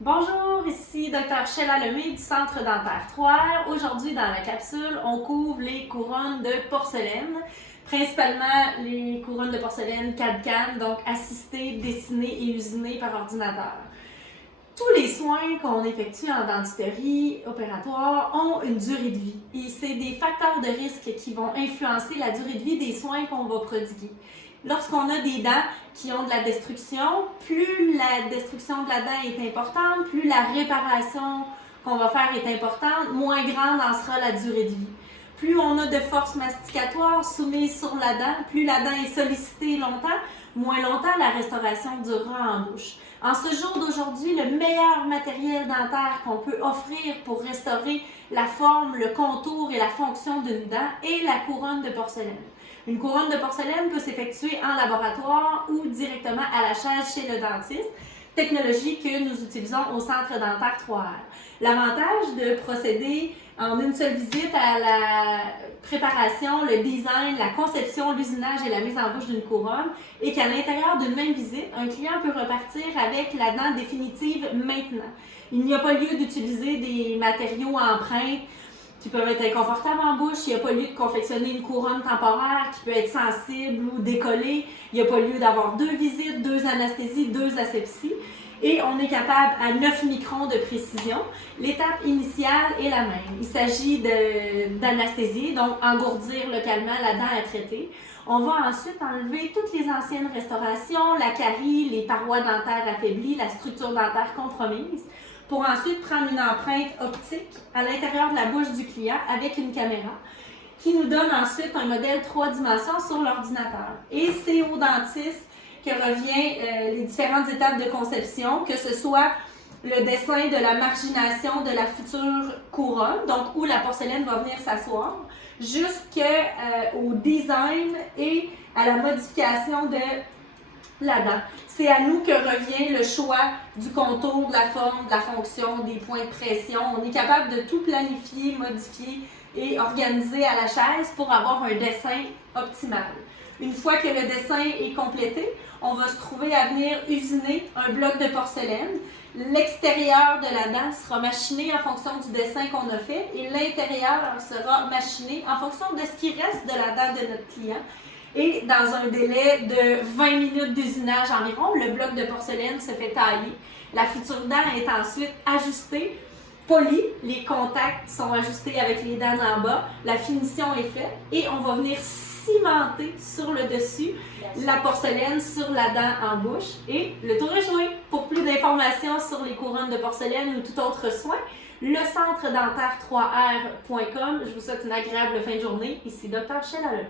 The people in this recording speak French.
Bonjour, ici Dr. Sheila Lemay du Centre dentaire 3R. Aujourd'hui, dans la capsule, on couvre les couronnes de porcelaine, principalement les couronnes de porcelaine CAD-CAM, donc assistées, dessinées et usinées par ordinateur. Tous les soins qu'on effectue en dentisterie opératoire ont une durée de vie et c'est des facteurs de risque qui vont influencer la durée de vie des soins qu'on va prodiguer. Lorsqu'on a des dents qui ont de la destruction, plus la destruction de la dent est importante, plus la réparation qu'on va faire est importante, moins grande en sera la durée de vie. Plus on a de force masticatoire soumise sur la dent, plus la dent est sollicitée longtemps, moins longtemps la restauration durera en bouche. En ce jour d'aujourd'hui, le meilleur matériel dentaire qu'on peut offrir pour restaurer la forme, le contour et la fonction d'une dent est la couronne de porcelaine. Une couronne de porcelaine peut s'effectuer en laboratoire ou directement à la chaise chez le dentiste, technologie que nous utilisons au Centre dentaire 3R. L'avantage de procéder en une seule visite à la préparation, le design, la conception, l'usinage et la mise en bouche d'une couronne est qu'à l'intérieur d'une même visite, un client peut repartir avec la dent définitive maintenant. Il n'y a pas lieu d'utiliser des matériaux empreintes qui peuvent être inconfortables en bouche. Il n'y a pas lieu de confectionner une couronne temporaire qui peut être sensible ou décollée. Il n'y a pas lieu d'avoir 2 visites, 2 anesthésies, 2 asepsies. Et on est capable à 9 microns de précision. L'étape initiale est la même. Il s'agit d'anesthésie, donc engourdir localement la dent à traiter. On va ensuite enlever toutes les anciennes restaurations, la carie, les parois dentaires affaiblies, la structure dentaire compromise, pour ensuite prendre une empreinte optique à l'intérieur de la bouche du client avec une caméra qui nous donne ensuite un modèle 3 dimensions sur l'ordinateur. Et c'est au dentiste que revient les différentes étapes de conception, que ce soit le dessin de la margination de la future couronne, donc où la porcelaine va venir s'asseoir, jusqu'au design et à la modification de la dent. C'est à nous que revient le choix du contour, de la forme, de la fonction, des points de pression. On est capable de tout planifier, modifier et organiser à la chaise pour avoir un dessin optimal. Une fois que le dessin est complété, on va se trouver à venir usiner un bloc de porcelaine. L'extérieur de la dent sera machiné en fonction du dessin qu'on a fait et l'intérieur sera machiné en fonction de ce qui reste de la dent de notre client. Et dans un délai de 20 minutes d'usinage environ, le bloc de porcelaine se fait tailler. La future dent est ensuite ajustée, polie, les contacts sont ajustés avec les dents en bas, la finition est faite et on va venir cimenter sur le dessus la porcelaine sur la dent en bouche et le tour est joué. Pour plus d'informations sur les couronnes de porcelaine ou tout autre soin, le centre dentaire 3R.com. Je vous souhaite une agréable fin de journée. Ici Dr. Sheila Lemay.